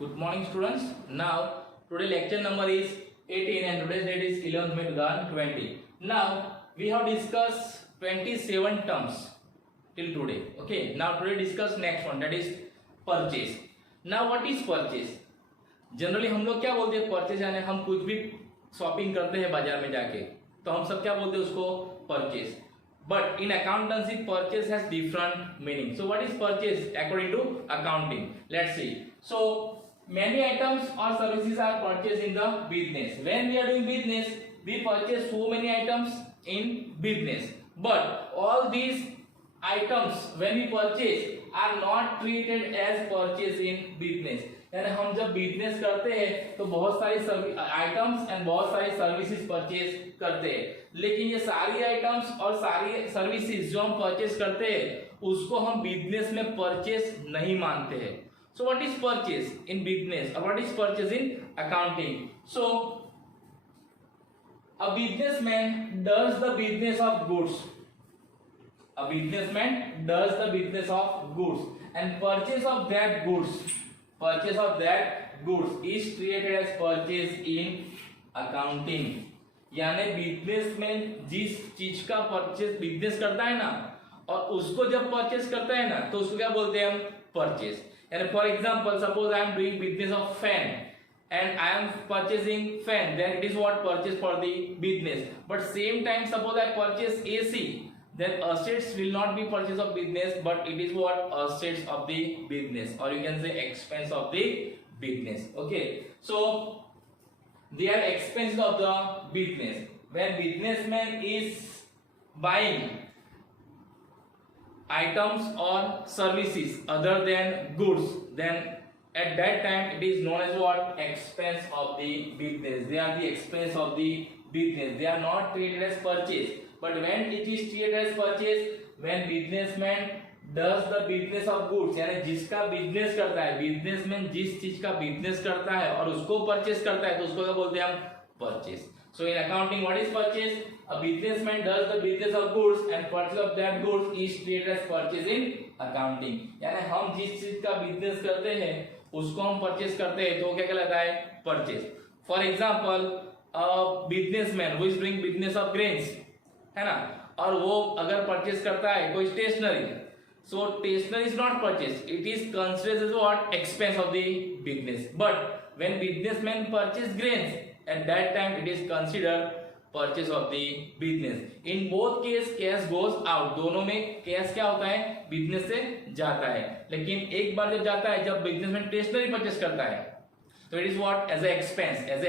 Good morning, students. Now, today lecture number is 18 and today's date is 11th May 2020. Now, we have discussed 27 terms till today. Okay. Now, today discuss next one, that is purchase. Now, what is purchase? Generally हम लोग क्या बोलते हैं purchase, यानी हम कुछ भी shopping करते हैं बाजार में जाके, तो हम सब क्या बोलते हैं उसको purchase. But in accountancy, purchase has different meaning. So what is purchase according to accounting? Let's see. So many items or services are purchased in the business. When we are doing business, we purchase so many items in business. But all these items when we purchase are not treated as purchase in business. यानी हम जब business करते हैं तो बहुत सारी items and बहुत सारी सर्विसेज परचेज करते हैं, लेकिन ये सारी आइटम्स और सारी सर्विसेज जो हम परचेज करते हैं उसको हम बिजनेस में परचेज नहीं मानते हैं. So what is purchase in business और what is purchase in accounting? So a businessman does the business of goods. A businessman does the business of goods and purchase of that goods is treated as purchase in accounting. यानी businessman जिस चीज का purchase business करता है ना और उसको जब परचेज करता है ना तो उसको क्या बोलते हैं हम? परचेज. यानी for example suppose I am doing business of fan and I am purchasing fan, then it is what purchase for the business. But same time suppose I purchase AC, then assets will not be purchase of business, but it is what assets of the business, or you can say expense of the business. Okay, so they are expenses of the business. When businessman is buying items or services other than goods, then at that time it is known as what? Expense of the business. They are the expense of the business. They are not treated as purchase. But when it is treated as purchase, when businessman does the business of goods, यानी जिसका business करता है, businessman जिस चीज का business करता है और उसको परचेस करता है तो उसको क्या बोलते हैं हम? Purchase. So in accounting, what is purchase? A businessman does the business of goods and purchase of that goods is treated as purchase in accounting. यानी हम जिस चीज का बिजनेस करते हैं उसको हम परचेस करते हैं तो क्या कहलाता है? Purchase. For example businessman who is doing business of grains, है ना, और वो अगर परचेस करता है कोई stationery, so stationery is not purchase, it is considered as what? Expense of the business. But when businessman purchase grains at that time it is considered purchase of the business. In both case cash goes out. दोनों में cash क्या होता है? Business से जाता है. लेकिन एक बार जब जाता है, जब बिजनेसमैन स्टेशनरी परचेस करता है तो it is what? As a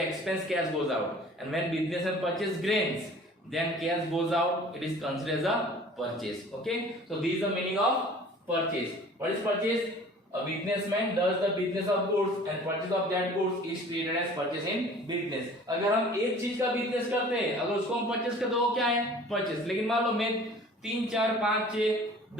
expense cash goes out. And when businessman purchase grains then cash goes out, it is considered as a purchase. Okay, so this is the meaning of purchase. What is purchase? A businessman does the business of goods and purchase of that goods is treated as purchase in business. अगर हम एक चीज का business करते हैं, अगर उसको हम परचेस करते हैं वो क्या है? परचेस. लेकिन मान लो मैं 3, 4, 5, 6,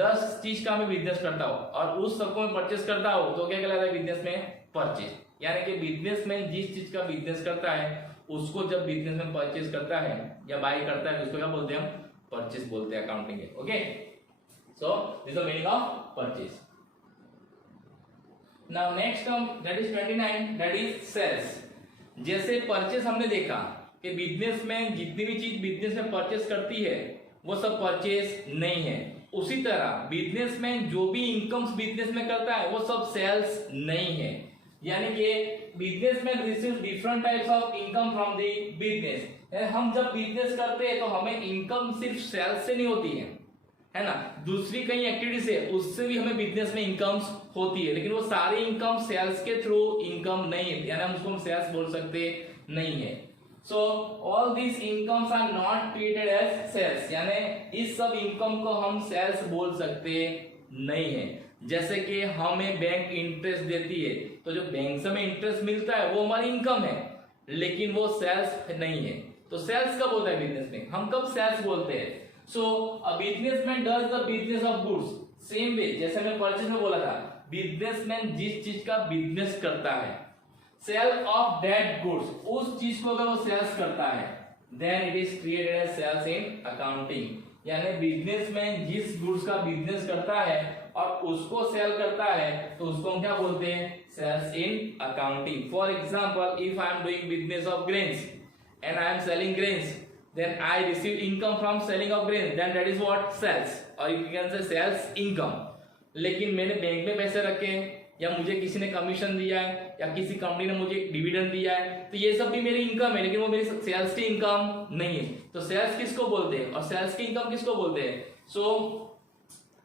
10 चीज का मैं बिजनेस करता हूँ और उस सबको मैं परचेस करता हूँ तो क्या कहलाता है बिजनेस में? परचेस. यानी कि बिजनेसमैन जिस चीज का बिजनेस करता है उसको जब बिजनेसमैन परचेस करता है या बाय करता है उसको क्या बोलते हैं हम? परचेस बोलते हैं अकाउंटिंग में. Okay, so this is the meaning of purchase. Now next term that is 29, that is sales. जैसे परचेस हमने देखा कि बिजनेसमैन जितनी भी चीज बिजनेस में परचेस करती है वो सब परचेस नहीं है. उसी तरह बिजनेसमैन जो भी इनकम्स बिजनेस में करता है वो सब सेल्स नहीं है. यानी कि businessman receive different types of income from the business. हम जब बिजनेस करते हैं तो हमें इनकम सिर्फ सेल्स से नहीं होती है ना, दूसरी कई एक्टिविटी से उससे भी हमें बिजनेस में इनकम्स होती है, लेकिन वो सारी इनकम सेल्स के थ्रू इनकम नहीं है, यानी हम उसको सेल्स बोल सकते नहीं है. So all this incomes are not treated as sales, यानी इस सब इनकम को हम सेल्स बोल सकते नहीं है. जैसे कि हमें बैंक इंटरेस्ट देती है तो जो बैंक से हमें इंटरेस्ट मिलता है वो हमारी इनकम है, लेकिन वो सेल्स नहीं है. तो सेल्स कब होता है बिजनेस में? हम कब सेल्स बोलते हैं? So a businessman does the business of goods. Same way जैसे मैं परचेज में बोला था, बिजनेसमैन जिस चीज का बिजनेस करता है, सेल ऑफ दैट गुड्स, उस चीज को अगर वो सेल्स करता है then it is treated as sales in accounting. यानी बिजनेसमैन जिस गुड्स का बिजनेस करता है और उसको सेल करता है तो उसको हम क्या बोलते हैं, sales in accounting. For example, if I am doing business of grains and I am selling grains, then I receive income from selling of grains, then that is what sales, और you can say sales income। लेकिन मैंने bank में पैसे रखे या मुझे किसी ने कमीशन दिया है या किसी कंपनी ने मुझे डिविडेंड दिया है, तो ये सब भी मेरी इनकम है, लेकिन वो मेरी सेल्स की इनकम नहीं है। तो सेल्स किसको बोलते हैं और सेल्स की इनकम किसको बोलते हैं? So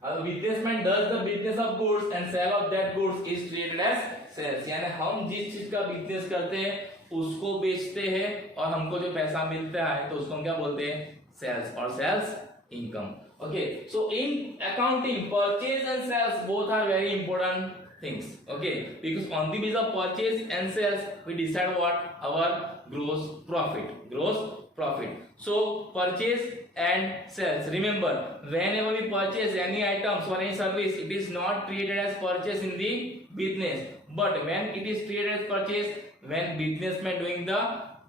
businessman does the business of goods and sale of that goods is treated as sales. यानी हम जिस चीज का बिजनेस करते हैं उसको बेचते हैं और हमको जो पैसा मिलता है तो उसको हम क्या बोलते हैं, सेल्स, और sales income. Okay, so in accounting purchase and sales both are very important things, okay, because on the basis of purchase and sales we decide what our gross profit. So purchase and sales, remember, whenever we purchase any items or any service, it is not treated as purchase in the business, but when it is treated as purchase when businessman doing the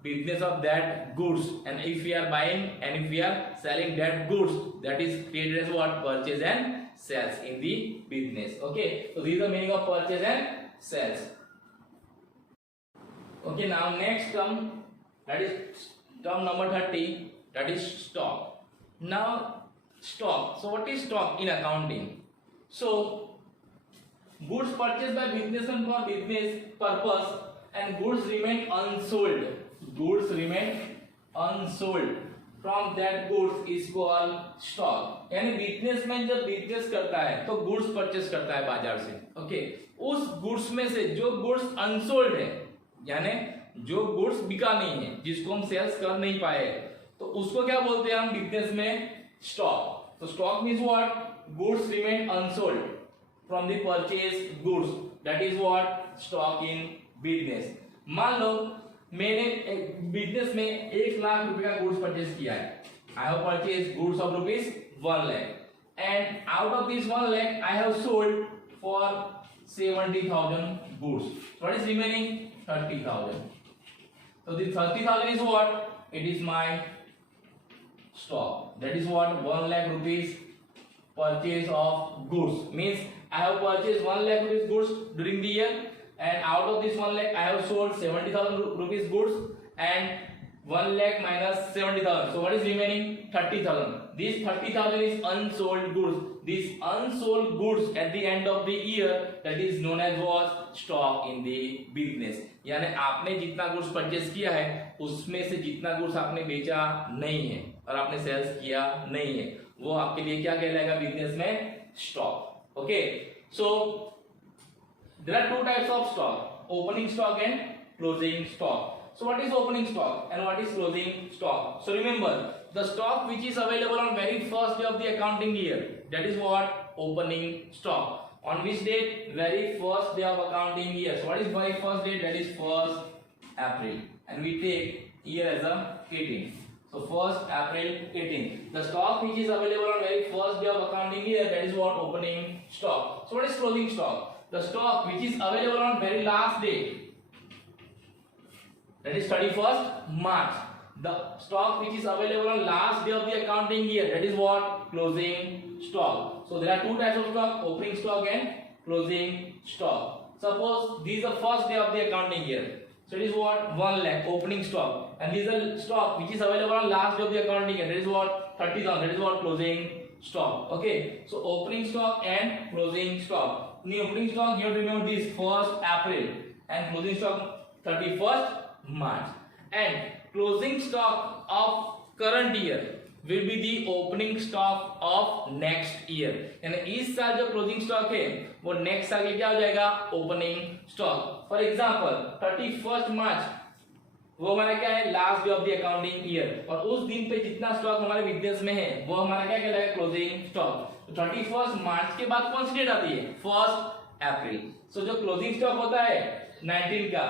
business of that goods, and if we are buying and if we are selling that goods, that is treated as what, purchase and sales in the business. Okay, so these are meaning of purchase and sales. Okay, now next term, that is term number 30, that is stock. Now stock, so what is stock in accounting? So goods purchased by businessman for business purpose and goods remain unsold, from that goods is called stock। यानी businessman जब business करता है तो goods purchase करता है बाजार से, okay, उस गुड्स में से जो गुड्स अनसोल्ड है, यानी जो गुड्स बिका नहीं है, जिसको हम सेल्स कर नहीं पाए, तो उसको क्या बोलते हैं हम बिजनेस में, स्टॉक। तो stock means what, goods remain unsold from the purchase goods, that is what stock in business. मान लो मैंने बिजनेस में 1 लाख रुपए का गुड्स परचेज किया है, I have purchase goods of rupees 1 lakh and out of this 1 lakh I have sold for 70,000 goods, what is remaining 30,000। so this 30,000 is what, it is my stock, that is what 1 lakh rupees purchase of goods, means I have purchased 1 lakh rupees goods during the year, and out of this 1 lakh I have sold 70,000 rupees goods, and 1 lakh minus 70,000, so what is remaining, 30,000. This 30,000 is unsold goods. This unsold goods at the end of the year, that is known as what, stock in the business। यानी आपने जितना goods purchase किया है उसमें से जितना goods आपने बेचा नहीं है और आपने सेल्स किया नहीं है, वो आपके लिए क्या कहलाएगा बिजनेस में, stock. Okay, so there are two types of stock, opening stock and closing stock. So what is opening stock and what is closing stock? So remember, the stock which is available on very first day of the accounting year, that is what, opening stock. On which date? Very first day of accounting year. So what is very first date? That is 1st April, and we take year as a 18. So 1st April 18. The stock which is available on very first day of accounting year, that is what, opening stock. So what is closing stock? The stock which is available on very last day, that is 31st March. The stock which is available on last day of the accounting year, that is what, closing stock. So there are two types of stock, opening stock and closing stock. Suppose this is the first day of the accounting year, so it is what, 1 lakh opening stock, and this is the stock which is available on last day of the accounting year, that is what, 30,000, that is what, closing stock. Okay, so opening stock and closing stock. In the opening stock, you have to remember this 1st April, and closing stock 31st March, and closing stock of current year will be the opening stock of next year। यानी इस साल जो closing stock है वो next साल के लिए क्या हो जाएगा, opening stock. For example 31st मार्च वो हमारा क्या है, last day of the accounting year, और उस दिन पे जितना स्टॉक हमारे बिजनेस में है वो हमारा क्या कहलाएगा, क्लोजिंग स्टॉक। 31st मार्च के बाद कौन सी डेट आती है, 1st अप्रैल। सो जो क्लोजिंग स्टॉक होता है 19 का,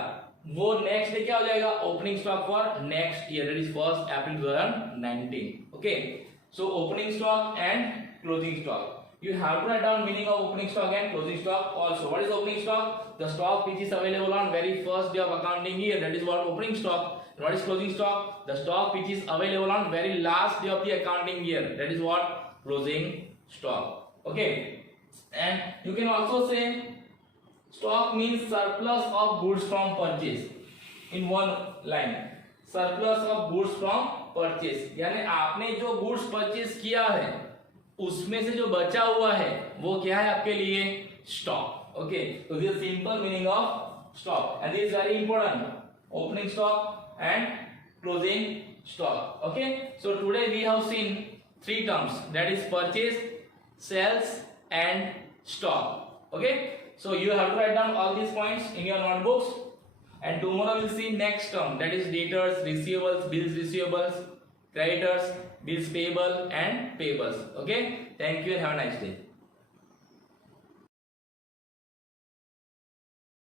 वो नेक्स्ट डे क्या हो जाएगा, opening stock for next year, that is 1st April 2019। Okay, so opening stock and closing stock, you have to write down meaning of opening stock and closing stock also. What is opening stock? The stock which is available on very first day of accounting year, that is what, opening stock. And what is closing stock? The stock which is available on very last day of the accounting year, that is what, closing stock. Okay, And you can also say stock means surplus of goods from purchase in one line. surplus of goods from purchase यानी आपने जो goods purchase किया है उसमें से जो बचा हुआ है वो क्या है आपके लिए स्टॉक. ओके, तो this is simple meaning of stock and this is very important. Opening stock and closing stock. Okay, so today we have seen three terms, that is purchase, sales and stock. Okay, so you have to write down all these points in your notebooks, and tomorrow we'll see next term, that is debtors, receivables, bills receivables, creditors, bills payable and payables. Okay, thank you and have a nice day.